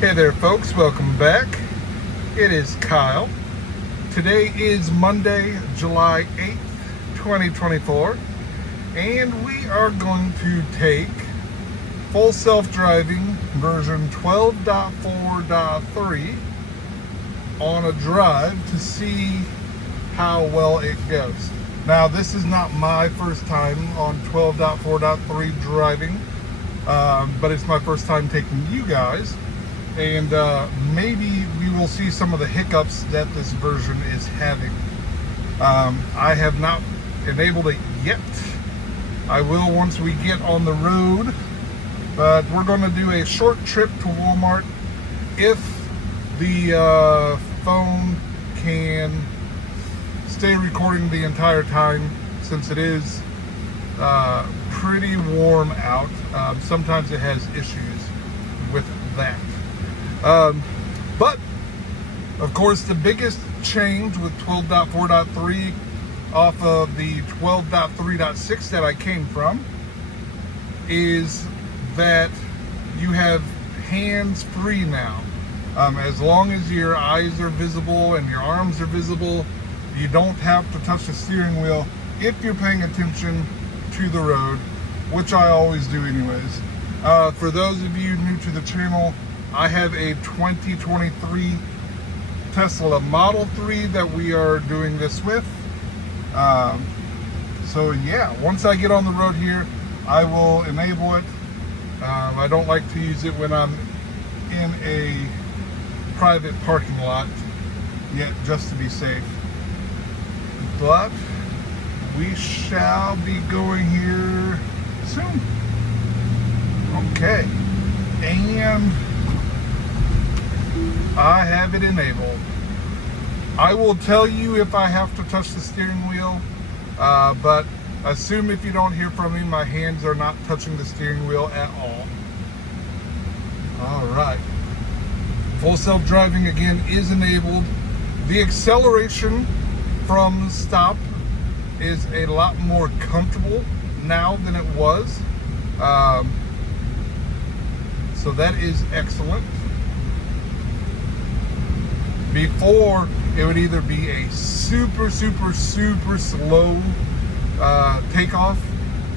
Hey there folks, welcome back. It is Kyle. Today is Monday, July 8th, 2024, and we are going to take full self-driving version 12.4.3 on a drive to see how well it goes. Now, this is not my first time on 12.4.3 driving, but it's my first time taking you guys. And maybe we will see some of the hiccups that this version is having. I have not enabled it yet. I will once we get on the road, but we're going to do a short trip to Walmart. If the phone can stay recording the entire time, since it is pretty warm out, sometimes it has issues with that. But of course, the biggest change with 12.4.3 off of the 12.3.6 that I came from is that you have hands-free now. As long as your eyes are visible and your arms are visible, you don't have to touch the steering wheel if you're paying attention to the road, which I always do anyways. For those of you new to the channel, I have a 2023 Tesla Model 3 that we are doing this with. So yeah, once I get on the road here, I will enable it. I don't like to use it when I'm in a private parking lot yet, just to be safe. But we shall be going here soon. Okay, and I have it enabled. I will tell you if I have to touch the steering wheel, but assume if you don't hear from me, my hands are not touching the steering wheel at all. All right. Full self-driving again is enabled. The acceleration from the stop is a lot more comfortable now than it was. So that is excellent. Before, it would either be a super slow takeoff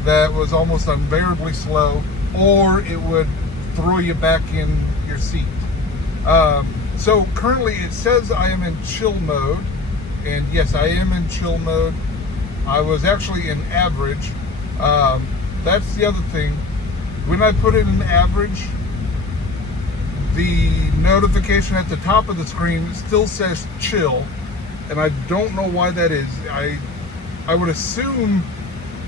that was almost unbearably slow, or it would throw you back in your seat. So currently it says I am in chill mode, and yes, I am in chill mode. I was actually in average. That's the other thing. When I put it in average, the notification at the top of the screen still says chill, and I don't know why that is. I would assume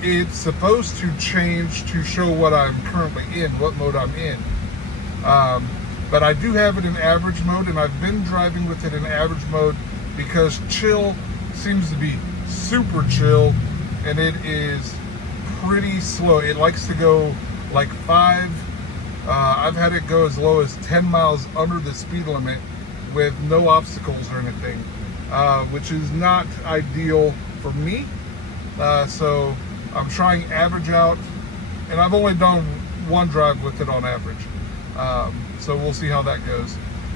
it's supposed to change to show what I'm currently in, what mode I'm in. But I do have it in average mode, and I've been driving with it in average mode because chill seems to be super chill, and it is pretty slow. It likes to go like 5. I've had it go as low as 10 miles under the speed limit with no obstacles or anything, which is not ideal for me. So I'm trying average out, and I've only done one drive with it on average. So we'll see how that goes.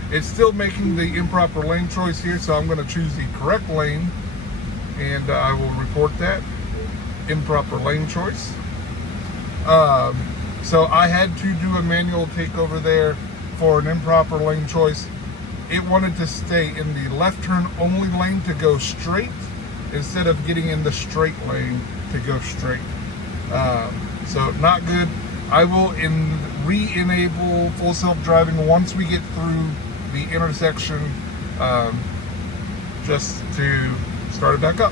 It's still making the improper lane choice here, so I'm going to choose the correct lane, and I will report that improper lane choice. So I had to do a manual takeover there for an improper lane choice. It wanted to stay in the left turn only lane to go straight instead of getting in the straight lane to go straight. So not good. I will re-enable full self-driving once we get through the intersection, just to start it back up.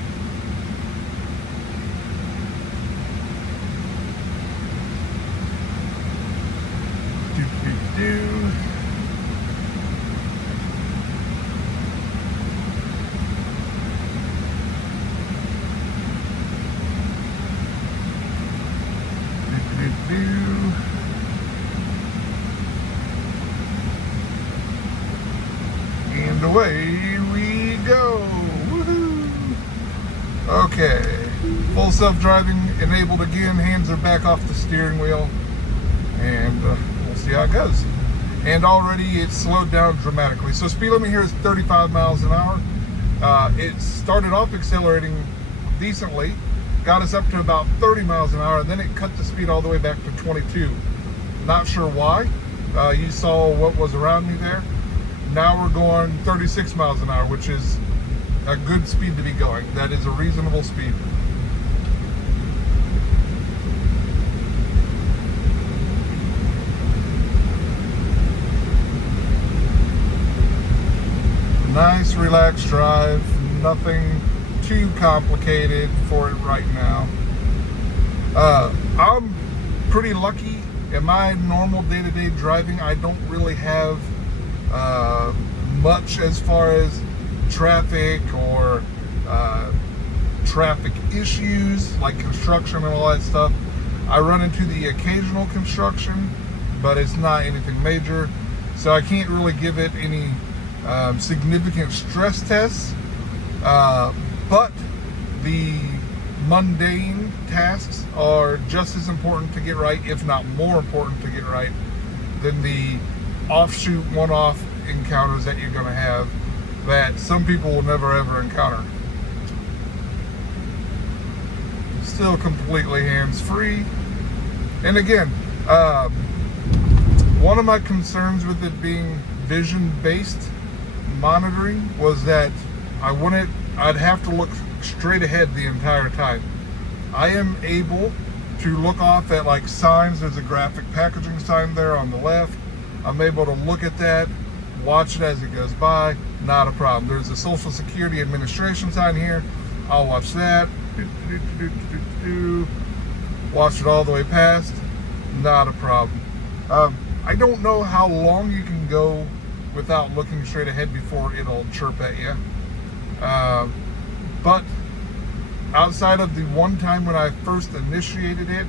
And away we go. Woohoo! Okay, full self-driving enabled again. Hands are back off the steering wheel, and we'll see how it goes. and already it's slowed down dramatically. So speed limit here is 35 miles an hour. It started off accelerating decently, got us up to about 30 miles an hour, and then it cut the speed all the way back to 22. Not sure why. You saw what was around me there. Now we're going 36 miles an hour, which is a good speed to be going. That is a reasonable speed. Nice, relaxed drive. Nothing too complicated for it right now. I'm pretty lucky. In my normal day-to-day driving, I don't really have much as far as traffic or traffic issues like construction and all that stuff. I run into the occasional construction, but it's not anything major, so I can't really give it any significant stress tests, but the mundane tasks are just as important to get right, if not more important to get right, than the offshoot one-off encounters that you're going to have that some people will never ever encounter. Still completely hands-free. And again, one of my concerns with it being vision-based monitoring was that I'd have to look straight ahead the entire time. I am able to look off at like signs. There's a graphic packaging sign there on the left. I'm able to look at that, watch it as it goes by, not a problem. There's a Social Security Administration sign here. I'll watch that. Watch it all the way past, not a problem. I don't know how long you can go without looking straight ahead before it'll chirp at you. But outside of the one time when I first initiated it,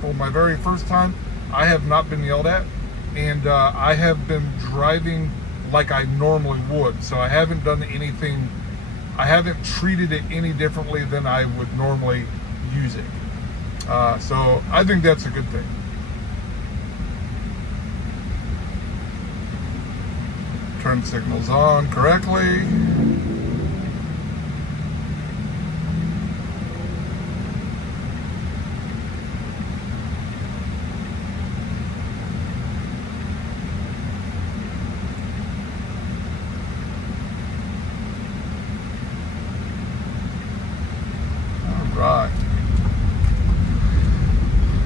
for my very first time, I have not been yelled at, and I have been driving like I normally would. So I haven't done anything, I haven't treated it any differently than I would normally use it. So I think that's a good thing. Turn signals on correctly. All right.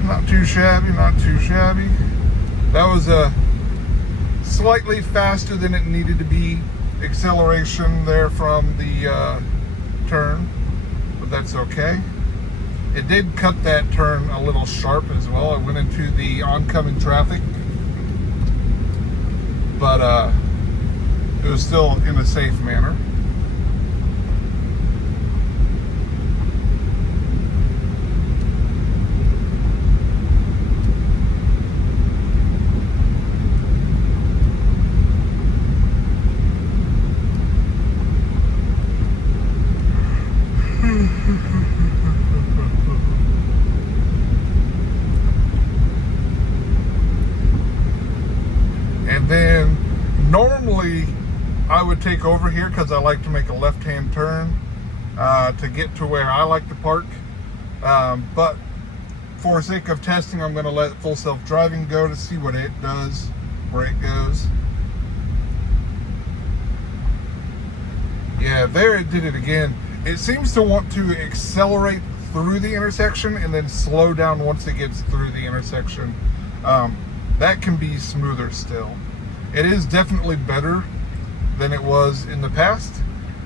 Not too shabby, not too shabby. That was a slightly faster than it needed to be acceleration there from the turn, but that's okay. It did cut that turn a little sharp as well. I went into the oncoming traffic, but it was still in a safe manner. And then normally I would take over here because I like to make a left-hand turn to get to where I like to park. But for sake of testing, I'm going to let full self-driving go to see what it does, where it goes. Yeah, there it did it again. It seems to want to accelerate through the intersection and then slow down once it gets through the intersection. That can be smoother still. It is definitely better than it was in the past.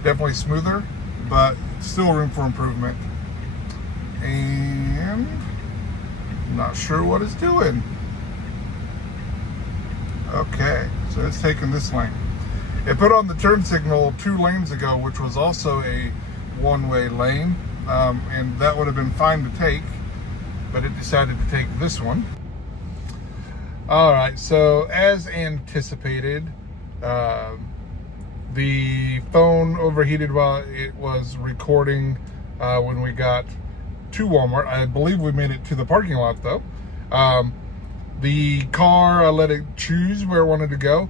Definitely smoother, but still room for improvement. And I'm not sure what it's doing. Okay, so it's taking this lane. It put on the turn signal 2 lanes ago, which was also a one-way lane, and that would have been fine to take, but it decided to take this one. All right, so as anticipated, the phone overheated while it was recording when we got to Walmart. I believe we made it to the parking lot though. The car, I let it choose where it wanted to go.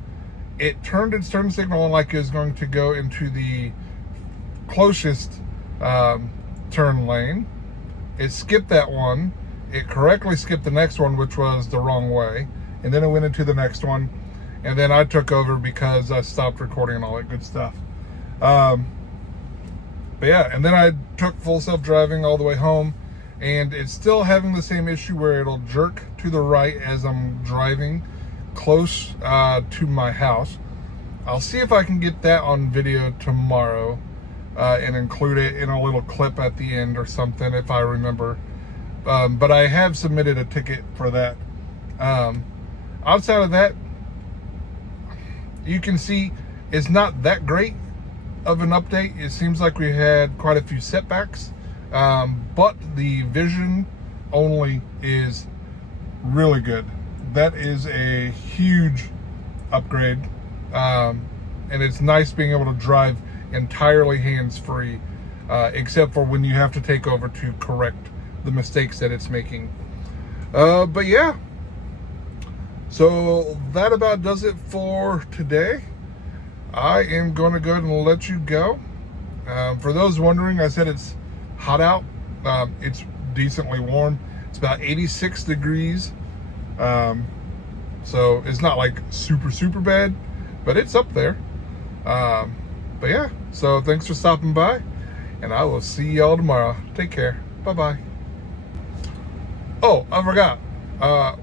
It turned its turn signal on like it was going to go into the closest turn lane. It skipped that one. It correctly skipped the next one, which was the wrong way. And then it went into the next one. And then I took over because I stopped recording and all that good stuff. But yeah, and then I took full self-driving all the way home. And it's still having the same issue where it'll jerk to the right as I'm driving close to my house. I'll see if I can get that on video tomorrow and include it in a little clip at the end or something if I remember. But I have submitted a ticket for that. Outside of that, you can see it's not that great of an update. It seems like we had quite a few setbacks, but the vision only is really good. That is a huge upgrade, and it's nice being able to drive entirely hands-free, except for when you have to take over to correct the mistakes that it's making. But yeah, so that about does it for today. I am going to go ahead and let you go. For those wondering, I said it's hot out. It's decently warm. It's about 86 degrees. So it's not like super bad, but it's up there. But yeah, so thanks for stopping by, and I will see y'all tomorrow. Take care. Bye-bye. Oh, I forgot.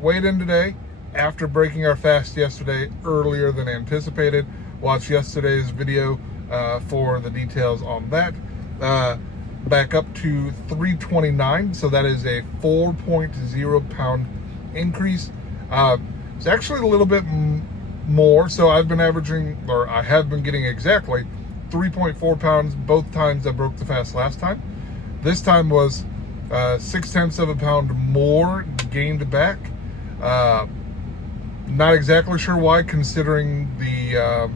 Weighed in today after breaking our fast yesterday earlier than anticipated. Watch yesterday's video for the details on that. Back up to 329, so that is a 4.0 pound increase. It's actually a little bit more, so I've been averaging, or I have been getting exactly 3.4 pounds both times I broke the fast last time. This time was 0.6 of a pound more gained back. Not exactly sure why, considering the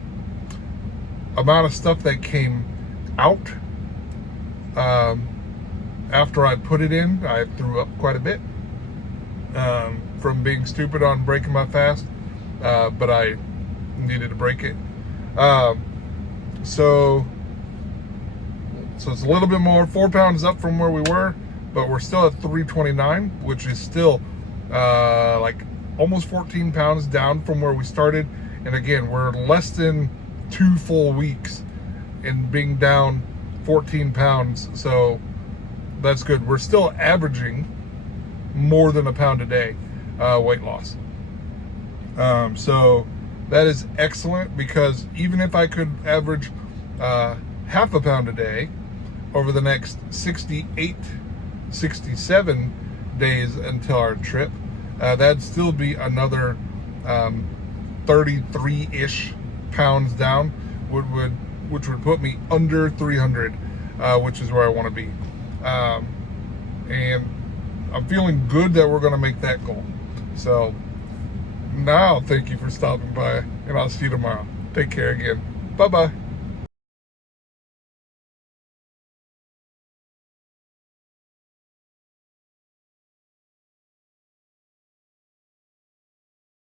amount of stuff that came out after I put it in. I threw up quite a bit from being stupid on breaking my fast, but I needed to break it. So it's a little bit more, 4 pounds up from where we were, but we're still at 329, which is still like almost 14 pounds down from where we started. And again, we're less than 2 full weeks in being down 14 pounds, so that's good. We're still averaging more than a pound a day weight loss. So that is excellent, because even if I could average half a pound a day over the next 68, 67 days until our trip, that'd still be another 33-ish pounds down, which would put me under 300, which is where I want to be. And I'm feeling good that we're going to make that goal. So now, thank you for stopping by, and I'll see you tomorrow. Take care again. Bye-bye.